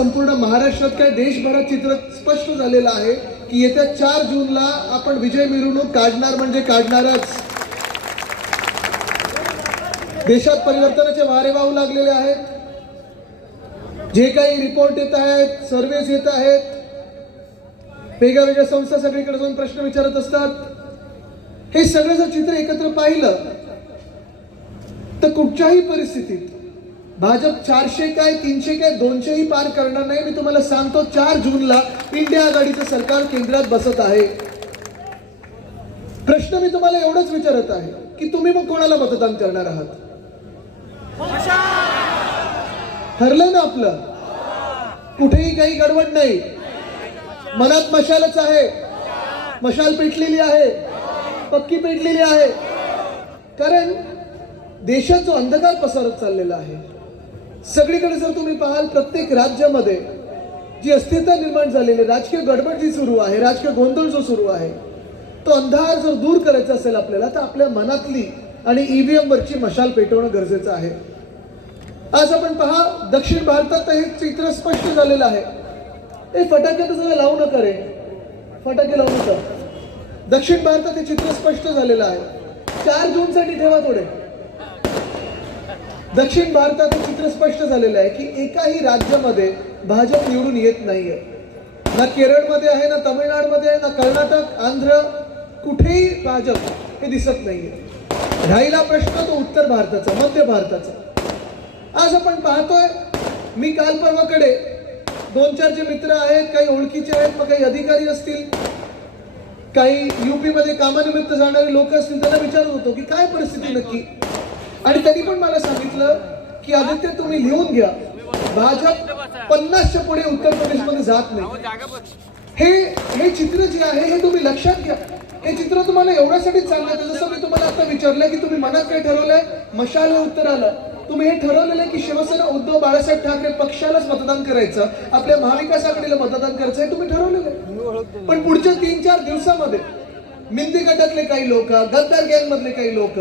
संपूर्ण महाराष्ट्रात काय देशभरात चित्र स्पष्ट झालेलं आहे की येत्या चार जूनला आपण विजय मिरवणूक काढणार म्हणजे काढणारच. देशात परिवर्तनाचे वारे वाहू लागलेले आहेत. जे काही रिपोर्ट येत आहेत सर्वेज येत आहेत वेगळ्या वेगळ्या संस्था सगळीकडे जाऊन प्रश्न विचारत असतात. हे सगळं जर चित्र एकत्र पाहिलं तर कुठच्याही परिस्थितीत भाजप चारशे काय तीनशे काय दोनशेही पार करणार नाही. मी तुम्हाला सांगतो चार जूनला इंडिया आघाडीचं सरकार केंद्रात बसत आहे. प्रश्न मी तुम्हाला एवढंच विचारत आहे की तुम्ही मग कोणाला मतदान करणार आहात? ठरलं ना आपलं? कुठेही काही गडबड नाही. मनात मशालच आहे. मशाल पेटलेली आहे. पक्की पेटलेली आहे. कारण देशात जो अंधकार पसरत चाललेला आहे. सगळीकडे जर तुम्ही पाहाल प्रत्येक राज्यामध्ये जी अस्थिरता निर्माण झालेली आहे, राजकीय गडबड जी सुरू आहे राजकीय गोंधळ जो सुरू आहे तो अंधार जर दूर करायचा असेल आपल्याला तर आपल्या मनातली आणि ईव्हीएम वरची मशाल पेटवणं गरजेचं आहे. आज आपण पहा दक्षिण भारतात हे चित्र स्पष्ट झालेलं आहे. हे फटाके तर जरा लावू नका रे. फटाके लावू नका. दक्षिण भारतात हे चित्र स्पष्ट झालेलं आहे. चार जूनसाठी ठेवा थोडे. दक्षिण भारतात चित्र स्पष्ट झालेलं आहे की एकाही राज्यामध्ये भाजप निवडून येत नाहीये. ना केरळमध्ये आहे ना तमिळनाडमध्ये आहे ना कर्नाटक आंध्र कुठेही भाजप हे दिसत नाहीये. राहिला प्रश्न तो उत्तर भारताचा मध्य भारताचा. आज आपण पाहतोय मी काल परवाकडे दोन चार जे मित्र आहेत काही ओळखीचे आहेत मग काही अधिकारी असतील काही युपी मध्ये कामानिमित्त जाणारे लोक असतील त्यांना विचारत होतो की काय परिस्थिती नक्की? आणि त्यांनी पण मला सांगितलं की आदित्य तुम्ही लिहून घ्या. भाजप पन्नासच्या पुढे उत्तर प्रदेशमध्ये जात नाही. हे हे चित्र जे आहे हे तुम्ही लक्षात घ्या. हे चित्र तुम्हाला एवढ्यासाठीच सांगायचं जसं मी तुम्हाला आता विचारलंय की तुम्ही मनात काय ठरवलंय? मशाल उत्तर आलं. तुम्ही हे ठरवलेलं की शिवसेना उद्धव बाळासाहेब ठाकरे पक्षालाच मतदान करायचं आपल्या महाविकास आघाडीला मतदान करायचं हे तुम्ही ठरवलेलं आहे. पण पुढच्या तीन चार दिवसामध्ये मिंदी गटातले काही लोक गद्दार गँग मधले काही लोक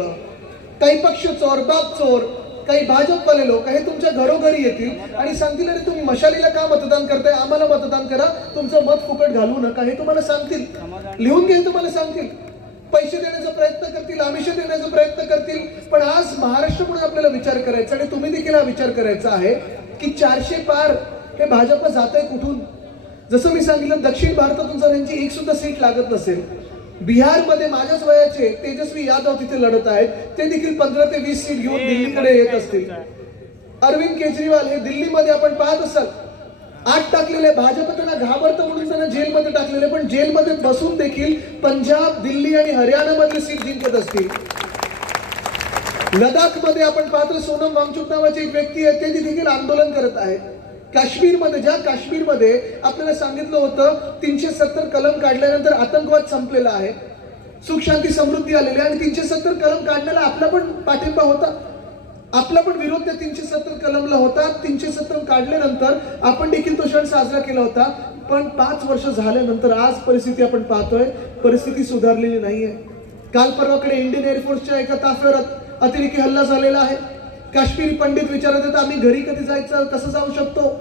काही पक्ष चोर बाप चोर काही भाजपवाले लोक हे तुमच्या घरोघरी येतील आणि सांगतील अरे तुम्ही मशालीला का मतदान करताय? आम्हाला मतदान करा. तुमचं मत फुकट घालू नका. हे तुम्हाला सांगतील. लिहून घे तुम्हाला सांगतील. पैसे देण्याचा प्रयत्न करतील आमिष देण्याचा प्रयत्न करतील. पण आज महाराष्ट्र म्हणून आपल्याला विचार करायचा आणि तुम्ही देखील हा विचार करायचा आहे की चारशे पार हे भाजप जात आहे कुठून? जसं मी सांगितलं दक्षिण भारतातून जर यांची एक सुद्धा सीट लागत नसेल बिहारमध्ये माझ्याच वयाचे तेजस्वी यादव तिथे लढत आहेत. ते देखील पंधरा ते वीस सीट घेऊन दिल्लीकडे येत असतील. अरविंद केजरीवाल हे दिल्लीमध्ये आपण पाहत असाल. आठ टाकलेले भाजप त्यांना घाबरतं म्हणून त्यांना जेलमध्ये टाकलेले पण जेलमध्ये बसून देखील पंजाब दिल्ली आणि हरियाणामधले सीट जिंकत असतील. लडाखमध्ये आपण पाहतो सोनम वांगचुक नावाची एक व्यक्ती आहे ते देखील आंदोलन करत आहेत काश्मीरमध्ये ज्या काश्मीरमध्ये आपल्याला सांगितलं होतं तीनशे सत्तर कलम काढल्यानंतर आतंकवाद संपलेला आहे. सुख शांती समृद्धी आलेली आहे आणि तीनशे सत्तर कलम काढण्याला आपला पण पाठिंबा होता. आपला पण विरोध त्या तीनशे सत्तर कलमला होता. तीनशे सत्तर काढल्यानंतर आपण देखील तो क्षण साजरा केला होता. पण पाच वर्ष झाल्यानंतर आज परिस्थिती आपण पाहतोय परिस्थिती सुधारलेली नाहीये. काल परवाकडे इंडियन एअरफोर्सच्या एका ताफ्यावर अतिरेकी हल्ला झालेला आहे. काश्मीरी पंडित विचारत आहेत आम्ही घरी कधी जायचं? कसं जाऊ शकतो?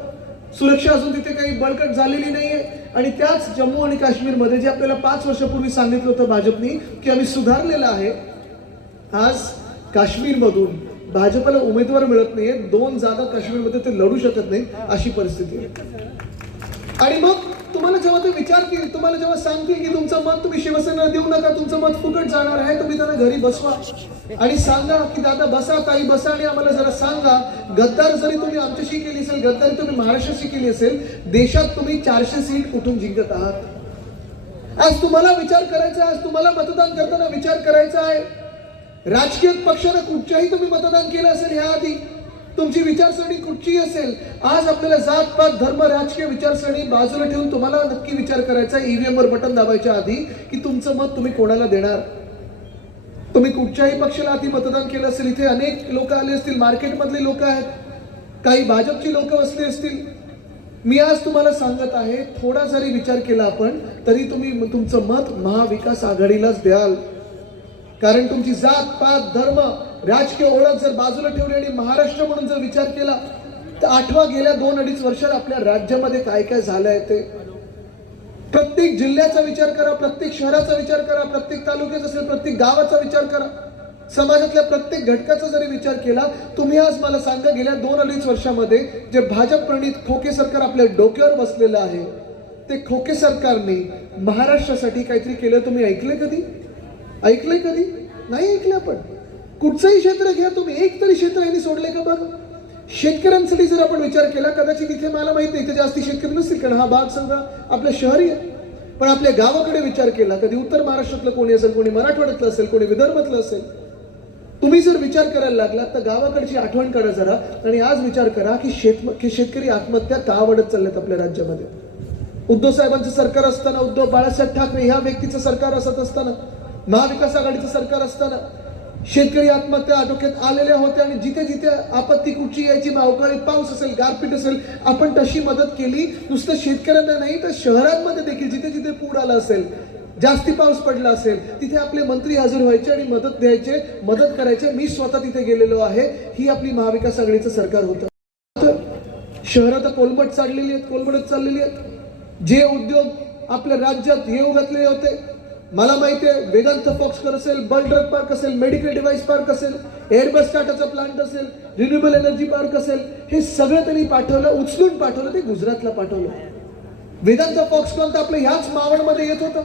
सुरक्षा असून तिथे काही बळकट झालेली नाहीये. आणि त्याच जम्मू आणि काश्मीरमध्ये जे आपल्याला पाच वर्षापूर्वी सांगितलं होतं भाजपनी की आम्ही सुधारलेलं आहे आज काश्मीरमधून भाजपला उमेदवार मिळत नाहीये. दोन जागा काश्मीरमध्ये ते लढू शकत नाही अशी परिस्थिती आहे. आणि मग तुम्हाला जेव्हा ते विचारतील तुम्हाला जेव्हा सांगतील की तुमचं मत तुम्ही शिवसेनेला देऊ नका तुमचं मत फुकट जाणार आहे तुम्ही त्यांना घरी बसवा. आणि सांगा की दादा बसा ताई बसा आणि आम्हाला जरा सांगा. गद्दार जरी तुम्ही आमच्याशी केली असेल गद्दारी तुम्ही महाराष्ट्राशी केली असेल देशात तुम्ही चारशे सीट कुठून जिंकत आहात? आज तुम्हाला विचार करायचा आहे आज तुम्हाला मतदान करताना विचार करायचा आहे. राजकीय पक्षानं कुठच्याही तुम्ही मतदान केलं असेल ह्या आधी. तुमची विचारसरणी कुठची असेल आज आपल्याला जात पात धर्म राजकीय विचारसरणी बाजूला ठेवून तुम्हाला नक्की विचार करायचा ईव्हीएम वर बटन दाबायच्या आधी की तुमचं मत तुम्ही कोणाला देणार? तुम्ही कुठच्याही पक्षाला आधी मतदान केलं असेल इथे अनेक लोक आले असतील मार्केटमधले लोक आहेत काही भाजपची लोक असले असतील. मी आज तुम्हाला सांगत आहे थोडा जरी विचार केला आपण तरी तुम्ही तुमचं मत महाविकास आघाडीलाच द्याल. कारण तुमची जात पात धर्म राजकीय ओळख जर बाजूला ठेवली आणि महाराष्ट्र म्हणून जर विचार केला तर आठवा गेल्या दोन अडीच वर्षात आपल्या राज्यामध्ये काय काय झालंय ते. प्रत्येक जिल्ह्याचा विचार करा प्रत्येक शहराचा विचार करा प्रत्येक तालुक्याचा असेल प्रत्येक गावाचा विचार करा. समाजातल्या प्रत्येक घटकाचा जरी विचार केला तुम्ही आज मला सांगा गेल्या दोन अडीच वर्षामध्ये जे भाजप प्रणित खोके सरकार आपल्या डोक्यावर बसलेलं आहे ते खोके सरकारने महाराष्ट्रासाठी काहीतरी केलं तुम्ही ऐकलंय कधी? ऐकलंय कधी? नाही ऐकलं आपण. कुठचंही क्षेत्र घ्या तुम्ही एक तरी क्षेत्र यांनी सोडले का बघ? शेतकऱ्यांसाठी जर आपण विचार केला कदाचित इथे मला माहीत नाही इथे जास्ती शेतकरी नसतील कारण हा भाग सगळा आपलं शहरी आहे. पण आपल्या गावाकडे विचार केला कधी उत्तर महाराष्ट्रातलं कोणी असेल कोणी मराठवाड्यातलं असेल कोणी विदर्भातलं असेल तुम्ही जर विचार करायला लागलात तर गावाकडची आठवण करा जरा आणि आज विचार करा की शेत की शेतकरी आत्महत्या का वाढत चालल्यात आपल्या राज्यामध्ये? उद्धव साहेबांचं सरकार असताना उद्धव बाळासाहेब ठाकरे ह्या व्यक्तीचं सरकार असत असताना महाविकास आघाडीचं सरकार असताना शेतकरी आत्महत्या आटोक्यात आलेल्या होत्या आणि जिथे जिथे आपत्ती कुठची यायची मग अवकाळी पाऊस असेल गारपीट असेल आपण तशी मदत केली. नुसतं शेतकऱ्यांना नाही तर शहरांमध्ये देखील जिथे जिथे पूर आला असेल जास्ती पाऊस पडला असेल तिथे आपले मंत्री हजर व्हायचे आणि मदत द्यायचे. मदत करायचे. मी स्वतः तिथे गेलेलो आहे. ही आपली महाविकास आघाडीचं सरकार होतं. शहरात कोलमट चाललेली आहेत कोलमटच चाललेली आहेत. जे उद्योग आपल्या राज्यात येऊ घातलेले होते. मला माहिती आहे वेदांत फॉक्सकर असेल बल ड्रग पार्क असेल मेडिकल डिव्हाइस पार्क असेल एअरबस टाटाचा प्लांट असेल रिन्युएबल एनर्जी पार्क असेल हे सगळं त्यांनी पाठवलं उचलून पाठवलं ते गुजरातला पाठवलं. वेदांत फॉक्सकॉन तर आपल्या ह्याच मावळमध्ये येत होतं.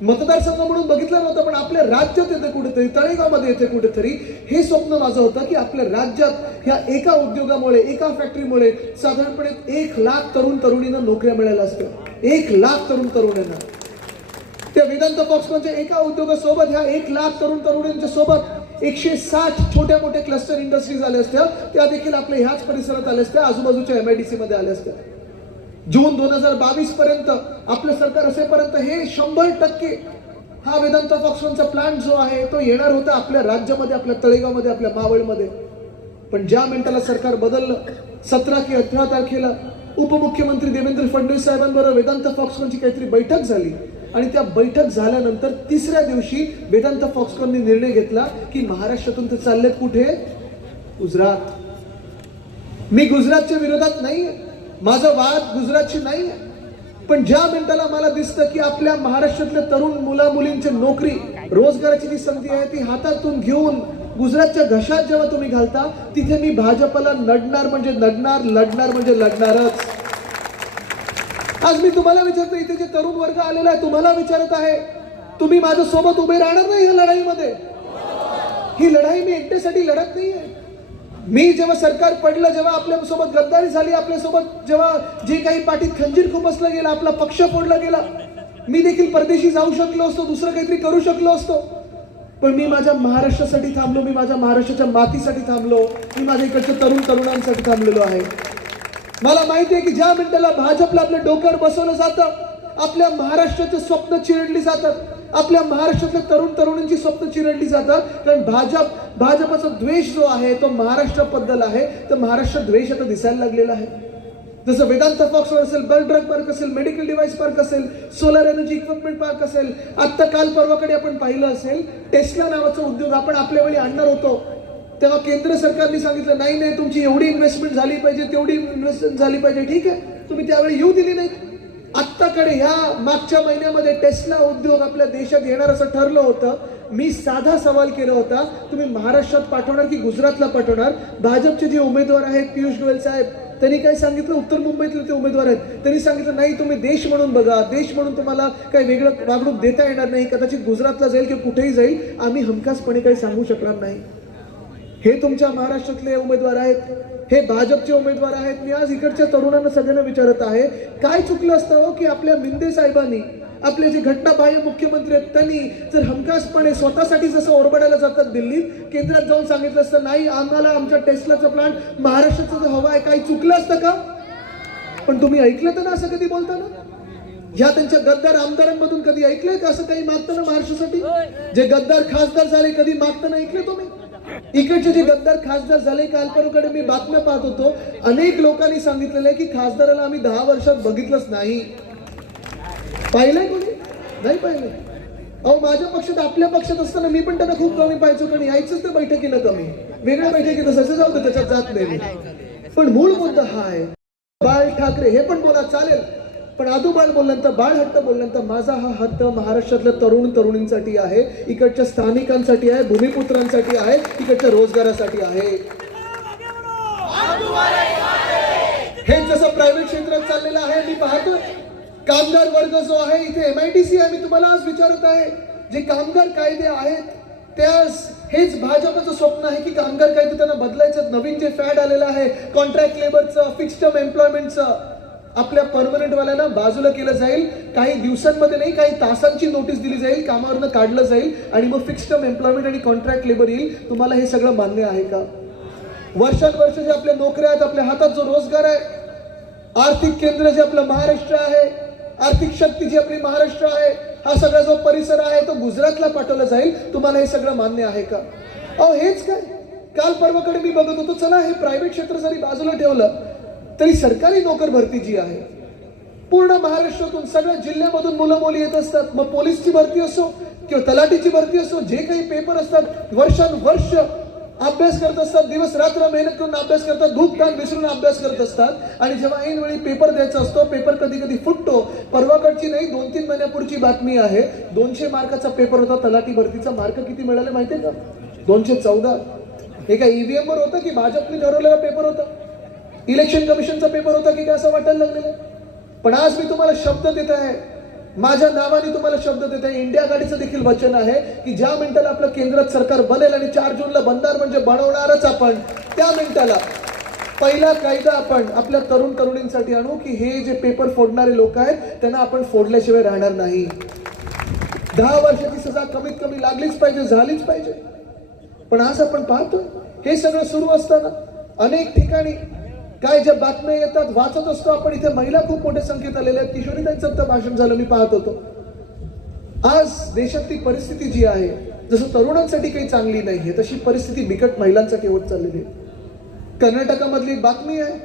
मतदारसंघ म्हणून बघितलं नव्हतं पण आपल्या राज्यात येते कुठेतरी तळेगावमध्ये येते कुठेतरी. हे स्वप्न माझं होतं की आपल्या राज्यात ह्या एका उद्योगामुळे एका फॅक्टरीमुळे साधारणपणे एक लाख तरुण तरुणींना नोकऱ्या मिळाल्या असत्या. एक लाख तरुण तरुणींना. त्या वेदांत फॉक्सकॉनच्या एका उद्योगासोबत ह्या एक लाख तरुण तरुणींच्या सोबत एकशे साठ छोट्या मोठ्या क्लस्टर इंडस्ट्रीज आल्या असत्या. त्या देखील आपल्या ह्याच परिसरात आल्या असत्या. आजूबाजूच्या एमआयडीसी मध्ये आल्या असत्या. जून दोन हजार बावीस पर्यंत आपलं सरकार असेपर्यंत हे शंभर टक्के हा वेदांत फॉक्सकॉनचा प्लांट जो आहे तो येणार होता आपल्या राज्यामध्ये आपल्या तळेगावमध्ये आपल्या मावळमध्ये. पण ज्या मिनिटाला सरकार बदललं सतरा कि अठरा तारखेला उपमुख्यमंत्री देवेंद्र फडणवीस साहेबांबरोबर वेदांत फॉक्सकॉनची काहीतरी बैठक झाली. आणि त्या बैठक झाल्यानंतर तिसऱ्या दिवशी वेदांत फॉक्सकॉनने निर्णय घेतला की महाराष्ट्रातून ते चाललेत कुठे? गुजरात. मी गुजरातच्या विरोधात नाही. माझा वाद गुजरातशी नाही. पण ज्या मिनिटाला मला दिसतं की आपल्या महाराष्ट्रातल्या तरुण मुला मुलींची नोकरी रोजगाराची जी संधी आहे ती हातातून घेऊन गुजरातच्या घशात जेव्हा तुम्ही घालता तिथे मी भाजपला नडणार म्हणजे लढणार लढणार म्हणजे लढणारच. आज मी तुम्हाला विचारतो इथे जे तरुण वर्ग आलेला आहे तुम्हाला विचारत आहे तुम्ही माझ्या सोबत उभे राहणार नाही या लढाईमध्ये? ही लढाई मी एकट्यासाठी लढत नाहीये. मी जेव्हा सरकार पडलं जेव्हा आपल्यासोबत गद्दारी झाली आपल्यासोबत जेव्हा जे काही पाठीत खंजीर खुपसलं गेलं आपला पक्ष फोडला गेला मी देखील परदेशी जाऊ शकलो असतो दुसरं काहीतरी करू शकलो असतो. पण मी माझ्या महाराष्ट्रासाठी थांबलो मी माझ्या महाराष्ट्राच्या मातीसाठी थांबलो मी माझ्या इकडच्या तरुण तरुणांसाठी थांबलेलो आहे. मला माहिती आहे की ज्या मिनिटाला भाजपला आपल्या डोक्यावर बसवलं जातं आपल्या महाराष्ट्राचे स्वप्न चिरडली जातात आपल्या महाराष्ट्रातल्या तरुण तरुणींची स्वप्न चिरडली जातात कारण भाजप भाजपचा द्वेष जो आहे तो महाराष्ट्राबद्दल आहे तर महाराष्ट्र द्वेष आता दिसायला लागलेला आहे. जसं वेदांत पॉक्सवर असेल बल ड्रग पार्क असेल मेडिकल डिव्हाइस पार्क असेल सोलर एनर्जी इक्विपमेंट पार्क असेल आत्ता काल परवाकडे आपण पाहिलं असेल टेस्ला नावाचा उद्योग आपण आपल्या वेळी आणणार होतो. तेव्हा केंद्र सरकारने सांगितलं नाही नाही तुमची एवढी इन्व्हेस्टमेंट झाली पाहिजे तेवढी इन्व्हेस्टमेंट झाली पाहिजे ठीक आहे. तुम्ही त्यावेळी येऊ दिली नाही आत्ताकडे ह्या मागच्या महिन्यामध्ये टेस्ला उद्योग आपल्या देशात येणार असं ठरलं होतं. मी साधा सवाल केला होता. तुम्ही महाराष्ट्रात पाठवणार की गुजरातला पाठवणार? भाजपचे जे उमेदवार आहेत पियुष गोयल साहेब त्यांनी काय सांगितलं? उत्तर मुंबईतले ते उमेदवार आहेत. त्यांनी सांगितलं नाही तुम्ही देश म्हणून बघा. देश म्हणून तुम्हाला काही वेगळं वागणूक देता येणार नाही. कदाचित गुजरातला जाईल किंवा कुठेही जाईल. आम्ही हमखासपणे काही सांगू शकणार नाही. हे तुमच्या महाराष्ट्रातले उमेदवार आहेत. हे भाजपचे उमेदवार आहेत. मी आज इकडच्या तरुणांना सगळ्यांना विचारत आहे काय चुकलं असतं हो की आपल्या मिंदे साहेबांनी आपले जे घटनाबाह्य मुख्यमंत्री आहेत त्यांनी जर हमखासपणे स्वतःसाठी जसं ओरबडायला जातात दिल्लीत केंद्रात जाऊन सांगितलं असतं नाही आम्हाला आमच्या टेस्लाचं प्लांट महाराष्ट्राचं हवा आहे काही चुकलं असतं का? पण तुम्ही ऐकलं तर ना असं कधी बोलताना? ह्या त्यांच्या गद्दार आमदारांमधून कधी ऐकलंय का असं काही मागताना महाराष्ट्रासाठी? जे गद्दार खासदार झाले कधी मागताना ऐकले तुम्ही? इकडचे जे गद्दार खासदार झाले काल मी बातम्या पाहत होतो. अनेक लोकांनी सांगितलेलं आहे की खासदाराला आम्ही दहा वर्षात बघितलंच नाही. पाहिलंय कोणी? नाही पाहिलंय. अहो माझ्या पक्षात आपल्या पक्षात असताना मी पण त्यांना खूप कमी पाहायचो कारण यायचंच त्या बैठकीला कमी. वेगळ्या बैठकीत असायचं जाऊ दे त्याच्यात जात नाही मी. पण मूळ मुद्दा हा आहे. बाळ ठाकरे हे पण बोला चालेल. पण आदोबाळ बोलल्यानंतर बाळ हट्ट बोलल्यानंतर माझा हा हट्ट महाराष्ट्रातल्या तरुण तरुणींसाठी आहे इकडच्या स्थानिकांसाठी आहे भूमिपुत्रांसाठी आहे इकडच्या रोजगारासाठी आहे. हे जसं प्रायव्हेट क्षेत्रात चाललेलं आहे मी पाहतो कामगार वर्ग जो आहे इथे एम आय टी सी आहे मी तुम्हाला आज विचारत आहे. जे कामगार कायदे आहेत त्या हेच भाजपचं स्वप्न आहे की कामगार कायदे त्यांना बदलायचं. नवीन जे फॅड आलेलं आहे कॉन्ट्रॅक्ट लेबरचं फिक्स्ड टर्म एम्प्लॉयमेंटचं आपल्या परमनंटवाल्यांना बाजूला केलं जाईल. काही दिवसांमध्ये नाही काही तासांची नोटीस दिली जाईल. कामावरनं काढलं जाईल. आणि मग फिक्स टर्म एम्प्लॉयमेंट आणि कॉन्ट्रॅक्ट लेबर येईल. तुम्हाला हे सगळं मान्य आहे का? वर्षानुवर्ष जे आपल्या नोकऱ्या आहेत आपल्या हातात जो रोजगार आहे आर्थिक केंद्र जे आपलं महाराष्ट्र आहे आर्थिक शक्ती जी आपली महाराष्ट्र आहे हा सगळा जो परिसर आहे तो गुजरातला पाठवला जाईल. तुम्हाला हे सगळं मान्य आहे का? अहो हेच काय? काल परवाकडे मी बघत होतो चला हे प्रायव्हेट क्षेत्र जरी बाजूला ठेवलं तरी सरकारी नोकर भरती जी आहे पूर्ण महाराष्ट्रातून सगळ्या जिल्ह्यामधून मुलं मुली येत असतात. मग पोलीसची भरती असो किंवा तलाठीची भरती असो जे काही पेपर असतात वर्षानुवर्ष अभ्यास करत असतात दिवस रात्र मेहनत करून अभ्यास करतात धूप कान विसरून अभ्यास करत असतात. आणि जेव्हा ऐन वेळी पेपर द्यायचा असतो पेपर कधी कधी फुटतो. परवाकडची नाही दोन तीन महिन्यापूर्वीची बातमी आहे. दोनशे मार्काचा पेपर होता तलाठी भरतीचा मार्क किती मिळाले माहितीये का? दोनशे चौदा. हे काय ईव्हीएम वर होतं की भाजपने ठरवलेला पेपर होता? इलेक्शन कमिशनचा पेपर होता की काय असं वाटायला लागलेलं पण आज मी तुम्हाला शब्द देत आहे. माझ्या नावाने तुम्हाला शब्द देत आहे. इंडिया आघाडीचं देखील वचन आहे की ज्या मिनिटाला आपलं केंद्रात सरकार बनेल आणि चार जूनला बनणार म्हणजे बनवणारच आपण त्या मिनिटाला पहिला कायदा आपण आपल्या तरुण तरुणींसाठी आणू की हे जे पेपर फोडणारे लोक आहेत त्यांना आपण फोडल्याशिवाय राहणार नाही. दहा वर्षाची सजा कमीत कमी लागलीच पाहिजे झालीच पाहिजे. पण आज आपण पाहतो हे सगळं सुरू असताना अनेक ठिकाणी काय ज्या बातम्या येतात वाचत असतो आपण इथे महिला खूप मोठ्या संख्येत आलेल्या आहेत. किशोरी त्यांचं भाषण झालं मी पाहत होतो. आज देशातली परिस्थिती जी आहे जसं तरुणांसाठी काही चांगली नाही आहे तशी परिस्थिती बिकट महिलांसाठी होत चाललेली आहे. कर्नाटकामधली बातमी आहे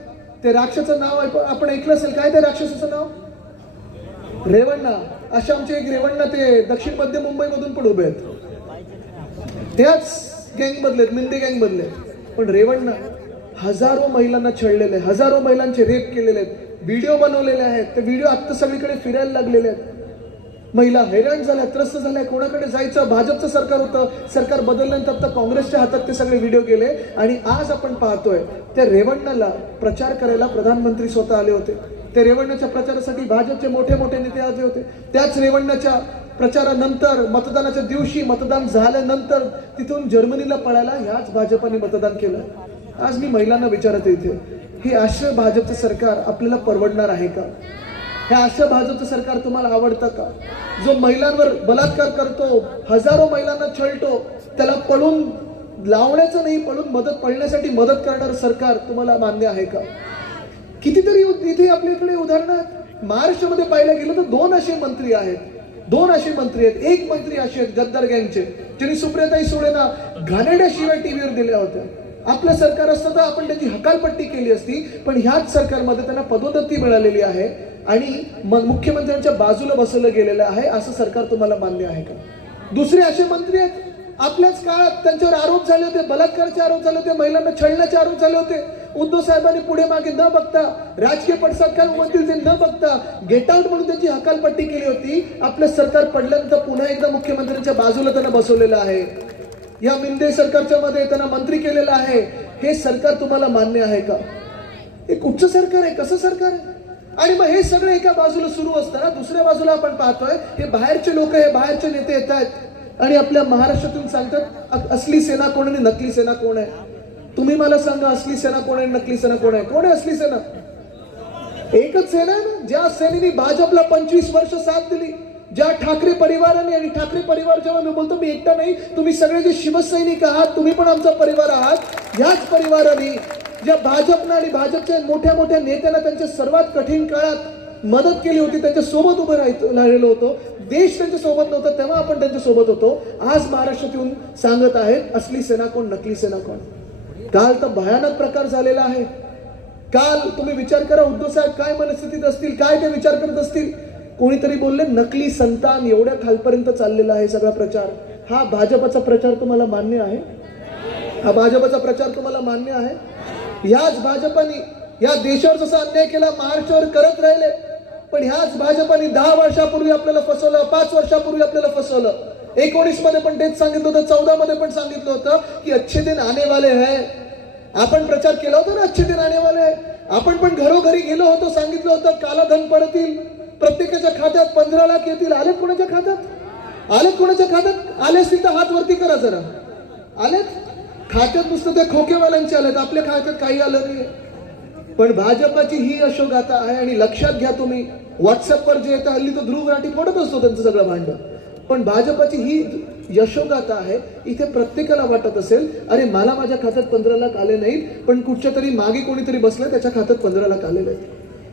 ते राक्षसाचं नाव आहे. आपण ऐकलं असेल काय ते राक्षसाचं नाव? रेवण्णा. अशा आमचे एक रेवण्णा ते दक्षिण मध्य मुंबईमधून पण उभे आहेत. त्याच गँग मधले आहेत, मिंदे गँग मधले आहेत. पण रेवण्णा हजारो महिलांना छळलेले हजारो महिलांचे रेप केलेले आहेत. व्हिडिओ बनवलेले आहेत. ते व्हिडिओ आत्ता सगळीकडे फिरायला लागलेले आहेत. महिला हैराण झाल्या त्रस्त झाल्या. कोणाकडे जायचं? भाजपचं सरकार होतं. सरकार बदलल्यानंतर आता काँग्रेसच्या हातात ते सगळे व्हिडिओ गेले. आणि आज आपण पाहतोय त्या रेवण्णाला प्रचार करायला प्रधानमंत्री स्वतः आले होते. त्या रेवण्णाच्या प्रचारासाठी भाजपचे मोठे मोठे नेते आले होते. त्याच रेवण्णाच्या प्रचारानंतर मतदानाच्या दिवशी मतदान झाल्यानंतर तिथून जर्मनीला पळायला ह्याच भाजपाने मतदान केलं. आज मी महिलांना विचारत इथे हे आश्रय भाजपचं सरकार आपल्याला परवडणार आहे का? हे आश्रय भाजपचं सरकार तुम्हाला आवडतं का? जो महिलांवर बलात्कार करतो हजारो महिलांना छळतो त्याला पळून लावण्याचं नाही पळून मदत पळण्यासाठी मदत करणारं सरकार तुम्हाला मान्य आहे का? कितीतरी इथे आपल्याकडे उदाहरण महाराष्ट्रामध्ये पाहिलं गेलं तर दोन असे मंत्री आहेत. दोन असे मंत्री आहेत. एक मंत्री असे आहेत गद्दार गँगचे ज्यांनी सुप्रियाताई सुळेना घाणेड्याशिवाय टीव्हीवर दिल्या होत्या. आपलं सरकार असतं तर आपण त्याची हकालपट्टी केली असती पण ह्याच सरकारमध्ये त्यांना पदोन्नती मिळालेली आहे आणि मुख्यमंत्र्यांच्या बाजूला बसवलं गेलेलं आहे असं सरकार तुम्हाला मान्य आहे का? दुसरे असे मंत्री आहेत आपल्याच काळात त्यांच्यावर आरोप झाले होते बलात्काराचे आरोप झाले होते महिलांना छळण्याचे आरोप झाले होते. उद्धव साहेबांनी पुढे मागे न बघता राजकीय पडसाद काय म्हणतील ते न बघता गेट आउट म्हणून त्यांची हकालपट्टी केली होती. आपलं सरकार पडल्यानंतर पुन्हा एकदा मुख्यमंत्र्यांच्या बाजूला त्यांना बसवलेलं आहे. या मिंदे सरकारच्या मध्ये त्यांना मंत्री केलेलं आहे. हे सरकार तुम्हाला मान्य आहे का? हे कुठचं सरकार आहे? कसं सरकार आहे? आणि मग हे सगळं एका बाजूला सुरू असताना दुसऱ्या बाजूला आपण पाहतोय हे बाहेरचे लोक हे बाहेरचे नेते येत आहेत. आणि आपल्या महाराष्ट्रातून सांगतात असली सेना कोण आणि नकली सेना कोण आहे? तुम्ही मला सांगा असली सेना कोण आहे आणि नकली सेना कोण आहे? कोण आहे असली सेना? एकच सेना आहे ना? ज्या सेनेने भाजपला पंचवीस वर्ष साथ दिली. ज्या ठाकरे परिवाराने आणि ठाकरे परिवार जेव्हा मी बोलतो मी एकटा नाही. तुम्ही सगळे जे शिवसैनिक आहात तुम्ही पण आमचा परिवार आहात. ह्याच परिवाराने ज्या भाजपनं आणि भाजपच्या मोठ्या मोठ्या नेत्यांना त्यांच्या सर्वात कठीण काळात मदत केली होती त्यांच्यासोबत उभं राहायचं राहिलेलो होतो. देश त्यांच्यासोबत नव्हता तेव्हा आपण त्यांच्यासोबत होतो. आज महाराष्ट्रात येऊन सांगत आहेत असली सेना कोण नकली सेना कोण? काल तर भयानक प्रकार झालेला आहे. काल तुम्ही विचार करा उद्धव साहेब काय मनस्थितीत असतील काय ते विचार करत असतील? कोणीतरी बोलले नकली संतान एवढ्या खालपर्यंत चाललेला आहे सगळा प्रचार. हा भाजपचा प्रचार तुम्हाला मान्य आहे? हा भाजपचा प्रचार तुम्हाला मान्य आहे? ह्याच भाजपाने या देशावर जसा अन्याय केला महाराष्ट्रावर करत राहिले पण ह्याच भाजपाने दहा वर्षापूर्वी आपल्याला फसवलं पाच वर्षापूर्वी आपल्याला फसवलं. एकोणीसमध्ये पण तेच सांगितलं होतं चौदा मध्ये पण सांगितलं होतं की अच्छे दिन आने वाले है. आपण प्रचार केला होता ना अच्छे दिन आने वाले है. आपण पण घरोघरी गेलो होतो सांगितलं होतं काला धन परतील. प्रत्येकाच्या खात्यात पंधरा लाख येतील. आले कोणाच्या खात्यात? आले कोणाच्या खात्यात? आले असतील तर हात वरती करा जरा. आलेत? खात्यात नुसतं त्या खोकेवाल्यांचे आलेत. आपल्या खात्यात काही आलं नाही पण भाजपाची ही यशोगाथा आहे आणि लक्षात घ्या तुम्ही. व्हॉट्सअपवर जे येतं हल्ली तो ध्रुव राठी पडत असतो त्यांचं सगळं भांडण पण भाजपाची ही यशोगाथा आहे इथे प्रत्येकाला वाटत असेल अरे मला माझ्या खात्यात पंधरा लाख आले नाहीत पण कुठच्या तरी मागे कोणीतरी बसलं त्याच्या खात्यात पंधरा लाख आलेले आहेत.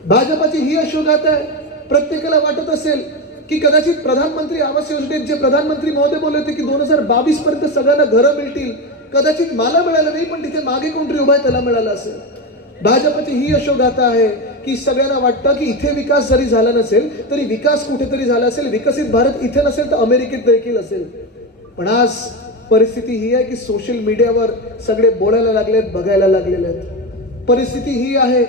भाजपाची ही यशोगाथा आहे. प्रत्येकाला वाटत असेल की कदाचित प्रधानमंत्री आवास योजनेत जे प्रधानमंत्री महोदय बोलले होते की दोन हजार बावीस पर्यंत सगळ्यांना घरं मिळतील कदाचित मला मिळालं नाही पण तिथे मागे कोणतरी उभा आहे त्याला मिळालं असेल. भाजपची ही यशोगाथा आहे की सगळ्यांना वाटतं की इथे विकास जरी झाला नसेल तरी विकास कुठेतरी झाला असेल. विकसित भारत इथे नसेल तर अमेरिकेत देखील असेल. पण आज परिस्थिती ही आहे की सोशल मीडियावर सगळे बोलायला लागले आहेत बघायला लागलेले आहेत. परिस्थिती ही आहे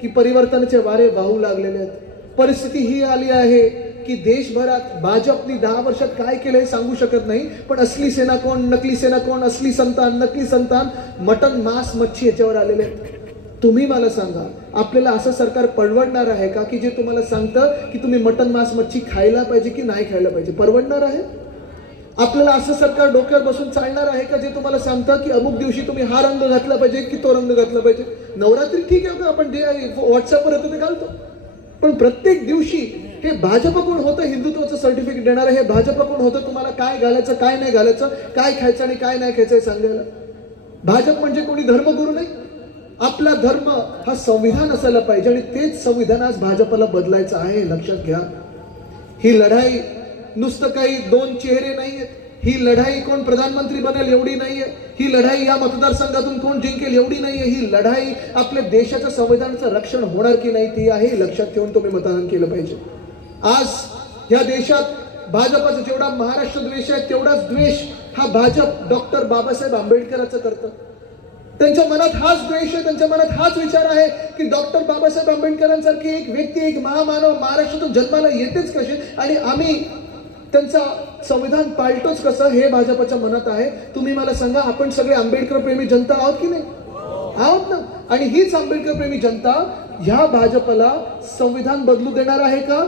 की परिवर्तनाचे वारे वाहू लागलेले आहेत. परिस्थिती ही आली आहे की देशभरात भाजपनी दहा वर्षात काय केलं हे सांगू शकत नाही पण असली सेना कोण नकली सेना कोण असली संतान नकली संतान मटन मांस मच्छी याच्यावर आलेले आहेत. तुम्ही मला सांगा आपल्याला असं सरकार परवडणार आहे का की जे तुम्हाला सांगतं की तुम्ही मटन मांस मच्छी खायला पाहिजे की नाही खायला पाहिजे? परवडणार आहे? आपल्याला असं सरकार डोक्यावर बसून चालणार आहे का जे तुम्हाला सांगतं की अमुक दिवशी तुम्ही हा रंग घातला पाहिजे की तो रंग घातला पाहिजे? नवरात्री ठीक आहे का? आपण जे व्हॉट्सअपवर येतो ते घालतो. पण प्रत्येक दिवशी हे भाजपकडून होतं? हिंदुत्वाचं सर्टिफिकेट देणार हे भाजपकडून होतं? तुम्हाला काय घालायचं काय नाही घालायचं काय खायचं आणि काय नाही खायचं हे सांगायला. भाजप म्हणजे कोणी धर्मगुरू नाही. आपला धर्म हा संविधान असायला पाहिजे आणि तेच संविधान आज भाजपला बदलायचं आहे. लक्षात घ्या. ही लढाई नुसतं काही दोन चेहरे नाही आहेत ही लढाई कोण प्रधानमंत्री बनेल एवढी नाहीये. ही लढाई या मतदारसंघातून कोण जिंकेल एवढी नाहीये. ही लढाई आपल्या देशाच्या संविधानाचं रक्षण होणार की नाही ती आहे लक्षात ठेवून तुम्ही मतदान केलं पाहिजे. आज या देशात भाजपाचा जेवढा महाराष्ट्र द्वेष आहे तेवढाच द्वेष हा भाजप डॉक्टर बाबासाहेब आंबेडकरांचं करतं. त्यांच्या मनात हाच द्वेष आहे त्यांच्या मनात हाच विचार आहे की डॉक्टर बाबासाहेब आंबेडकरांसारखी एक व्यक्ती एक महामानव महाराष्ट्रातून जन्माला येतेच कसे आणि आम्ही त्यांचा संविधान पाळतोच कसं हे भाजपच्या मनात आहे? तुम्ही मला सांगा आपण सगळे आंबेडकर प्रेमी जनता आहोत की नाही? आहोत ना? आणि हीच आंबेडकर प्रेमी जनता ह्या भाजपला संविधान बदलू देणार आहे का?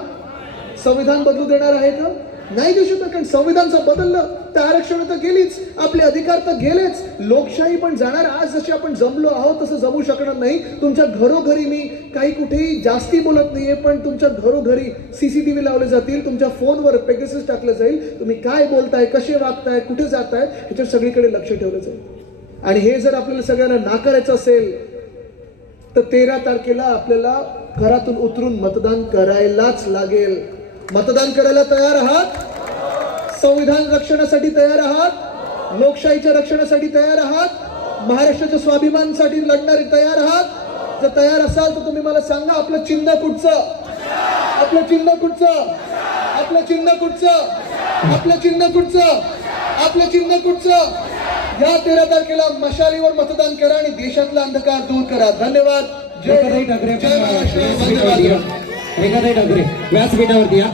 संविधान बदलू देणार आहे का? नाही देऊ शकत कारण संविधान जर बदललं तर आरक्षण तर गेलीच आपले अधिकार तर गेलेच. लोकशाही पण जाणार आज जसे आपण जमलो आहोत तसं जमू शकणार नाही. तुमच्या घरोघरी मी काही कुठेही जास्ती बोलत नाहीये पण तुमच्या घरोघरी सीसीटीव्ही लावले जातील तुमच्या फोनवर पेगसिस टाकलं जाईल. तुम्ही काय बोलताय कसे वागताय कुठे जाताय ह्याच्यावर सगळीकडे लक्ष ठेवलं जाईल. आणि हे जर आपल्याला सगळ्यांना नाकारायचं असेल तर तेरा तारखेला आपल्याला घरातून उतरून मतदान करायलाच लागेल. मतदान करायला तयार आहात? संविधान रक्षणासाठी तयार आहात? लोकशाहीच्या रक्षणासाठी तयार आहात? महाराष्ट्राच्या स्वाभिमानासाठी लढणारे तयार आहात? जर तयार असाल तर तुम्ही मला सांगा आपलं चिन्ह कुठचं? आपलं चिन्ह कुठचं? आपलं चिन्ह कुठचं? आपलं चिन्ह कुठचं? आपलं चिन्ह कुठचं? या तेरा तारखेला मशालीवर मतदान करा आणि देशातला अंधकार दूर करा. धन्यवाद. वंदे मातरम. रेखाताई ठाकरे व्यासपीठावरती या